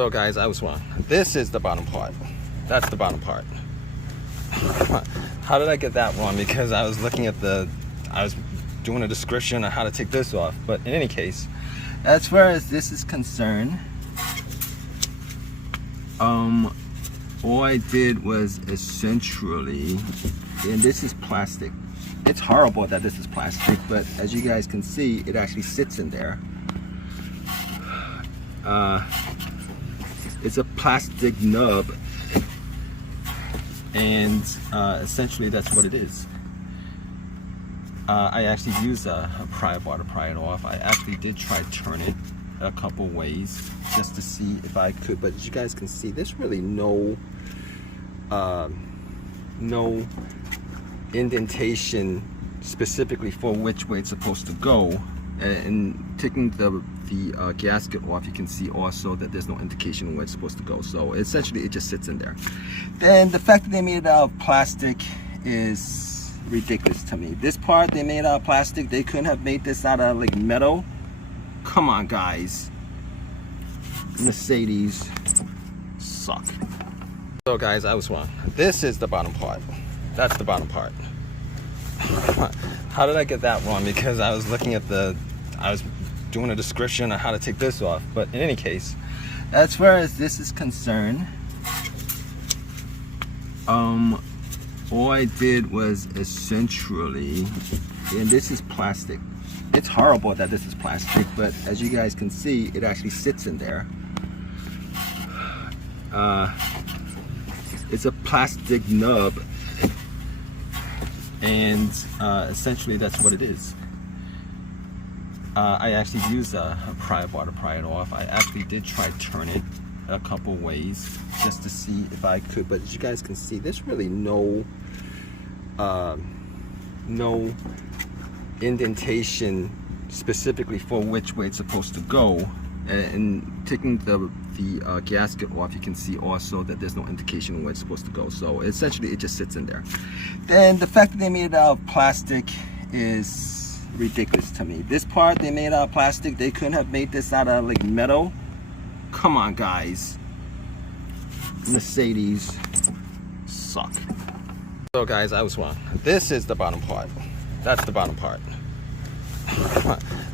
So guys, I was wrong. This is the bottom part. That's the bottom part. How did I get that wrong? Because I was looking at I was doing a description on how to take this off. But in any case, as far as this is concerned, all I did was essentially, and this is plastic. It's horrible that this is plastic, but as you guys can see, it actually sits in there. It's a plastic nub, and essentially that's what it is. I actually used a pry bar to pry it off. I actually did try to turn it a couple ways just to see if I could, but as you guys can see, there's really no indentation specifically for which way it's supposed to go. And taking the gasket off, you can see also that there's no indication where it's supposed to go. So essentially it just sits in there. Then the fact that they made it out of plastic is ridiculous to me. This part they made out of plastic. They couldn't have made this out of like metal. Come on guys, Mercedes suck. So guys, I was wrong. This is the bottom part. That's the bottom part. How did I get that wrong? Because I was looking at I was doing a description on how to take this off. But in any case, as far as this is concerned, all I did was essentially, and this is plastic. It's horrible that this is plastic, but as you guys can see, it actually sits in there. It's a plastic nub, and essentially that's what it is. I actually used a pry bar to pry it off. I actually did try to turn it a couple ways just to see if I could, but as you guys can see, there's really no indentation specifically for which way it's supposed to go. And taking the gasket off, you can see also that there's no indication where it's supposed to go. So essentially it just sits in there. Then the fact that they made it out of plastic is ridiculous to me. This part they made out of plastic. They couldn't have made this out of like metal. Come on guys, Mercedes suck. So guys, I was wrong. This is the bottom part. That's the bottom part.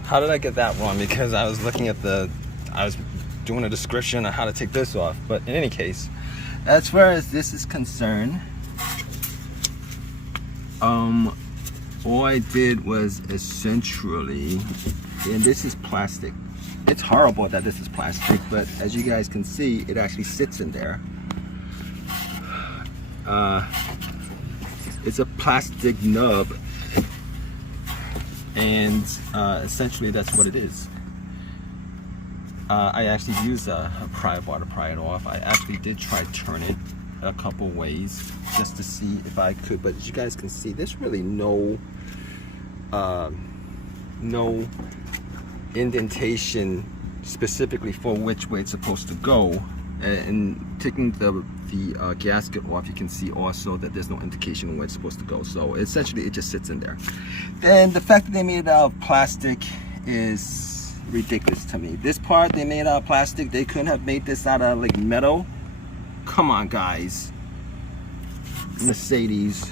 How did I get that wrong? Because I was looking at I was doing a description on how to take this off. But in any case, as far as this is concerned, all I did was essentially, and this is plastic. It's horrible that this is plastic, but as you guys can see, it actually sits in there. It's a plastic nub, and essentially that's what it is. I actually used a pry bar to pry it off. I actually did try to turn it a couple ways just to see if I could, but as you guys can see, there's really no indentation specifically for which way it's supposed to go. And taking the gasket off, you can see also that there's no indication where it's supposed to go. So essentially it just sits in there. Then the fact that they made it out of plastic is ridiculous to me. This part they made out of plastic. They couldn't have made this out of like metal. Come on guys, Mercedes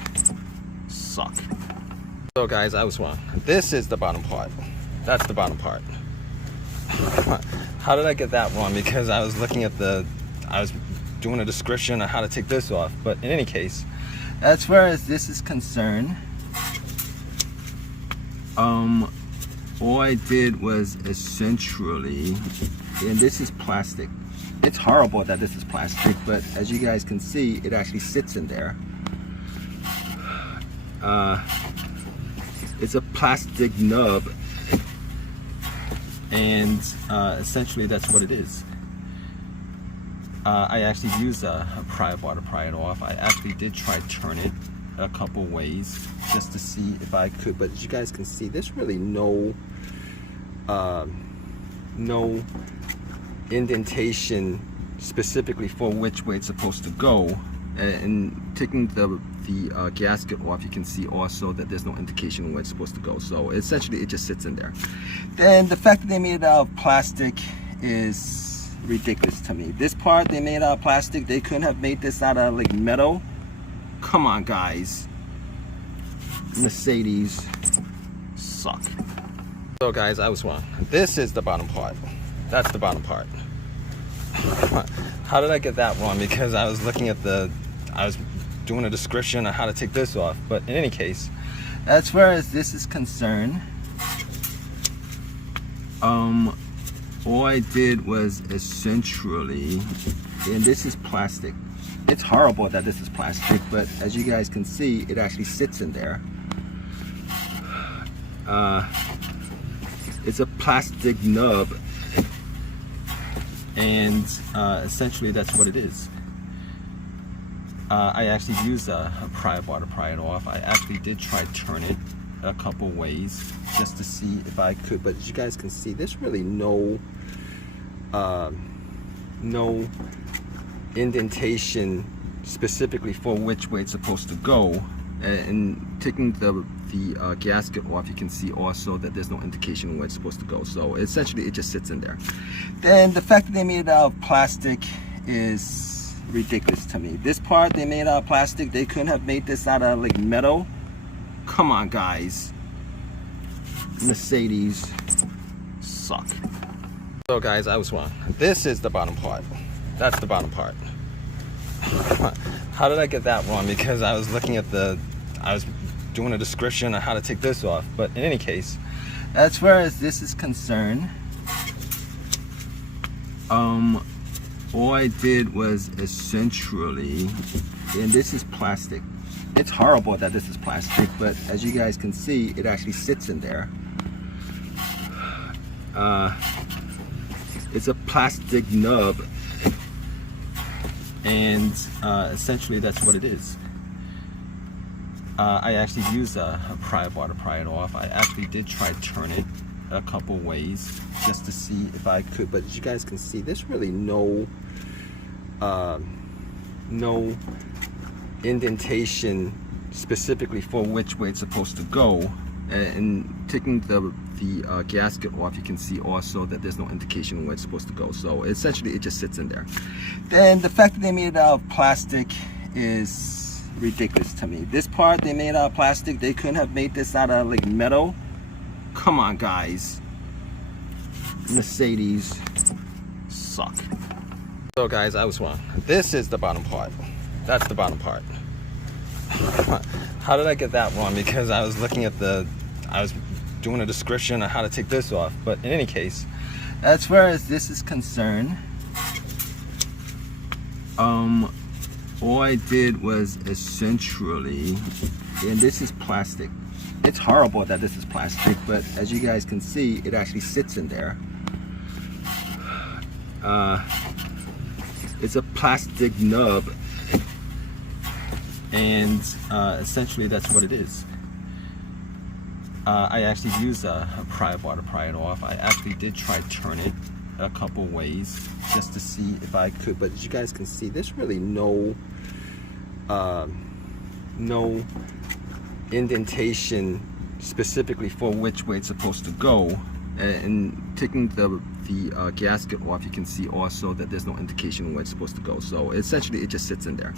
suck. So guys, I was wrong. This is the bottom part. That's the bottom part. How did I get that wrong? Because I was looking at I was doing a description on how to take this off. But in any case, as far as this is concerned, all I did was essentially, and this is plastic. It's horrible that this is plastic, but as you guys can see, it actually sits in there. It's a plastic nub, and essentially that's what it is. I actually used a pry bar to pry it off. I actually did try to turn it a couple ways just to see if I could, but as you guys can see, there's really no indentation specifically for which way it's supposed to go. And taking the gasket off, you can see also that there's no indication where it's supposed to go. So essentially it just sits in there. Then the fact that they made it out of plastic is ridiculous to me. This part they made out of plastic. They couldn't have made this out of like metal. Come on, guys. Mercedes suck. So guys, I was wrong. This is the bottom part. That's the bottom part. How did I get that wrong? Because I was looking at I was doing a description on how to take this off. But in any case, as far as this is concerned, all I did was essentially, and this is plastic. It's horrible that this is plastic, but as you guys can see, it actually sits in there. It's a plastic nub, and essentially that's what it is. I actually used a pry bar to pry it off. I actually did try to turn it a couple ways just to see if I could, but as you guys can see, there's really no indentation specifically for which way it's supposed to go. And taking the gasket off, you can see also that there's no indication of where it's supposed to go. So essentially it just sits in there. Then the fact that they made it out of plastic is ridiculous to me. This part they made out of plastic. They couldn't have made this out of like metal. Come on, guys. Mercedes suck. So guys, I was wrong. This is the bottom part. That's the bottom part. How did I get that wrong? Because I was looking at I was doing a description on how to take this off. But in any case, as far as this is concerned, all I did was essentially, and this is plastic. It's horrible that this is plastic, but as you guys can see, it actually sits in there. It's a plastic nub, and essentially that's what it is. I actually used a pry bar to pry it off. I actually did try to turn it a couple ways just to see if I could, but as you guys can see, there's really no indentation specifically for which way it's supposed to go. And taking the gasket off, you can see also that there's no indication of where it's supposed to go. So essentially it just sits in there. Then the fact that they made it out of plastic is ridiculous to me. This part they made out of plastic. They couldn't have made this out of like metal. Come on, guys. Mercedes suck. So guys, I was wrong. This is the bottom part. That's the bottom part. How did I get that wrong? Because I was looking at I was doing a description on how to take this off. But in any case, as far as this is concerned, all I did was essentially, and this is plastic. It's horrible that this is plastic, but as you guys can see, it actually sits in there. It's a plastic nub, and essentially that's what it is. I actually used a pry bar to pry it off. I actually did try to turn it a couple ways just to see if I could, but as you guys can see, there's really no indentation specifically for which way it's supposed to go. And taking the gasket off, you can see also that there's no indication of where it's supposed to go. So essentially it just sits in there.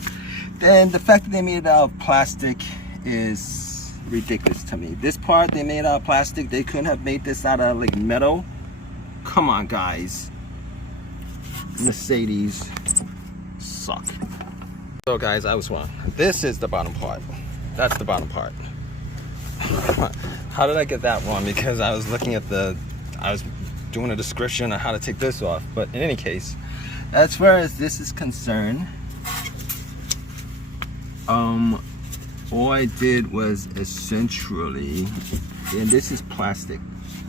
Then the fact that they made it out of plastic is ridiculous to me. This part they made out of plastic. They couldn't have made this out of like metal. Come on, guys. Mercedes suck. So guys, I was wrong. This is the bottom part. That's the bottom part. How did I get that wrong? Because I was looking at I was doing a description on how to take this off. But in any case, as far as this is concerned, all I did was essentially, and this is plastic.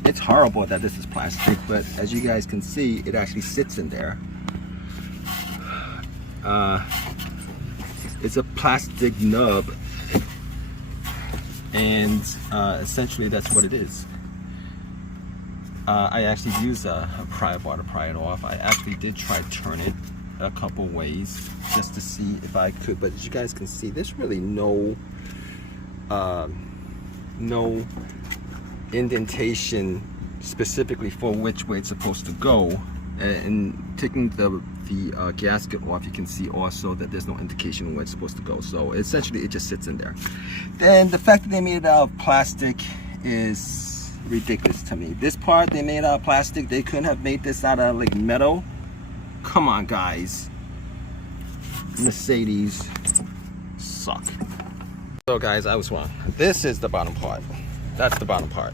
It's horrible that this is plastic, but as you guys can see, it actually sits in there. It's a plastic nub, and essentially that's what it is. I actually used a pry bar to pry it off. I actually did try to turn it a couple ways just to see if I could, but as you guys can see, there's really no indentation specifically for which way it's supposed to go. and taking the gasket off, you can see also that there's no indication of where it's supposed to go. So essentially it just sits in there. Then the fact that they made it out of plastic is ridiculous to me. This part they made out of plastic, they couldn't have made this out of like metal. Come on guys, Mercedes suck. So guys, I was wrong. This is the bottom part. That's the bottom part.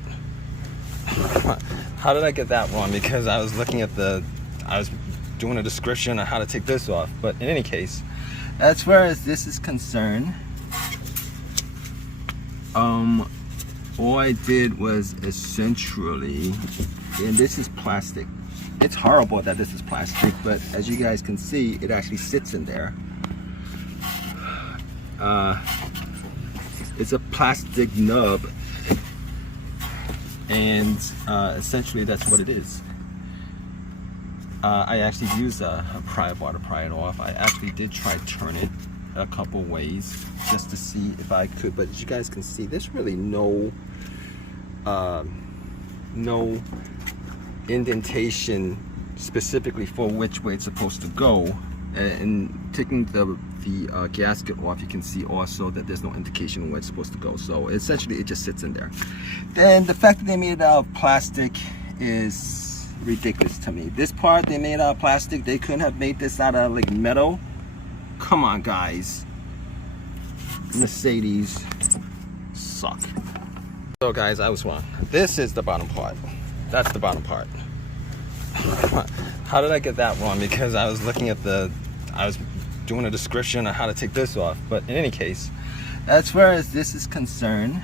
How did I get that wrong? Because I was looking at I was doing a description on how to take this off. But in any case, as far as this is concerned, all I did was essentially, and this is plastic. It's horrible that this is plastic, but as you guys can see, it actually sits in there. It's a plastic nub, and essentially that's what it is. I actually used a pry bar to pry it off. I actually did try to turn it a couple ways just to see if I could, but as you guys can see, there's really no indentation specifically for which way it's supposed to go. And taking the gasket off, you can see also that there's no indication of where it's supposed to go. So essentially it just sits in there. Then the fact that they made it out of plastic is ridiculous to me. This part they made out of plastic, they couldn't have made this out of like metal. Come on guys, Mercedes suck. So guys, I was wrong. This is the bottom part. That's the bottom part. How did I get that wrong? Because I was looking at I was doing a description on how to take this off. But in any case, as far as this is concerned,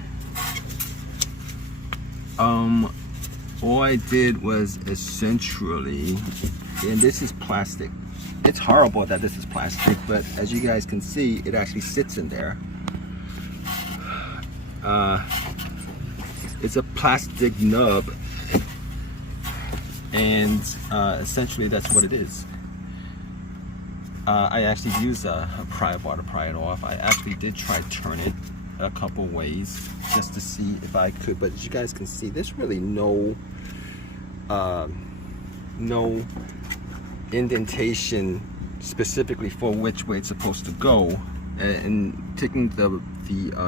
all I did was essentially, and this is plastic. It's horrible that this is plastic, but as you guys can see, it actually sits in there. It's a plastic nub, and essentially that's what it is. I actually used a pry bar to pry it off. I actually did try to turn it a couple ways just to see if I could, but as you guys can see, there's really no indentation specifically for which way it's supposed to go. And taking the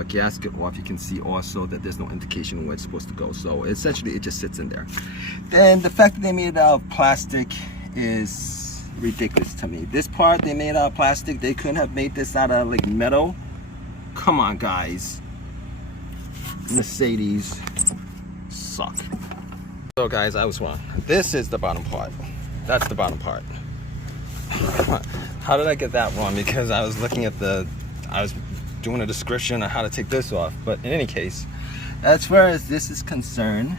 gasket off, you can see also that there's no indication of where it's supposed to go. So essentially it just sits in there. Then the fact that they made it out of plastic is ridiculous to me. This part they made out of plastic, they couldn't have made this out of like metal. Come on guys, Mercedes suck. So guys, I was wrong. This is the bottom part. That's the bottom part. How did I get that wrong? Because I was looking at I was doing a description on how to take this off. But in any case, as far as this is concerned,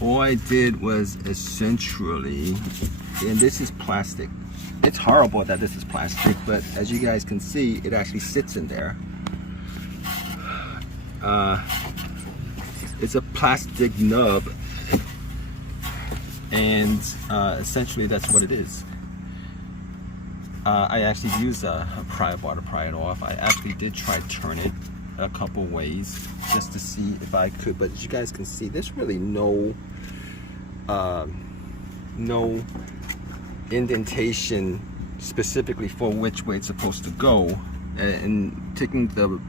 all I did was essentially, and this is plastic. It's horrible that this is plastic, but as you guys can see, it actually sits in there. It's a plastic nub, and essentially that's what it is. I actually used a pry bar to pry it off. I actually did try to turn it a couple ways just to see if I could, but as you guys can see, there's really no indentation specifically for which way it's supposed to go. And taking the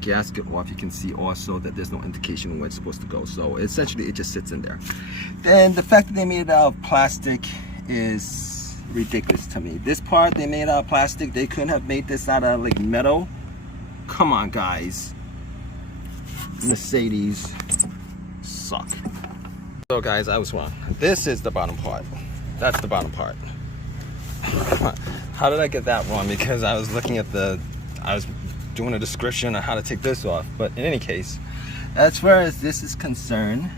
gasket off, you can see also that there's no indication of where it's supposed to go. So essentially it just sits in there. Then the fact that they made it out of plastic is ridiculous to me. This part they made out of plastic, they couldn't have made this out of like metal. Come on guys, Mercedes suck. So guys, I was wrong. This is the bottom part. That's the bottom part. How did I get that wrong? Because I was looking at I was doing a description on how to take this off. But in any case, as far as this is concerned,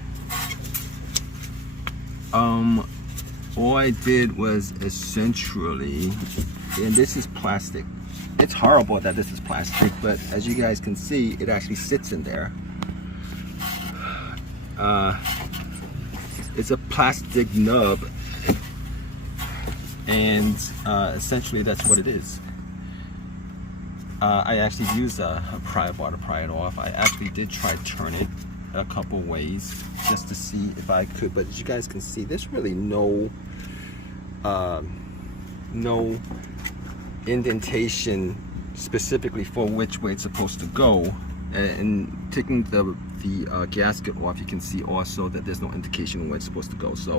all I did was essentially, and this is plastic. It's horrible that this is plastic, but as you guys can see, it actually sits in there. It's a plastic nub, and essentially that's what it is. I actually used a pry bar to pry it off. I actually did try to turn it a couple ways just to see if I could, but as you guys can see, there's really no no indentation specifically for which way it's supposed to go. And taking the gasket off, you can see also that there's no indication where it's supposed to go. So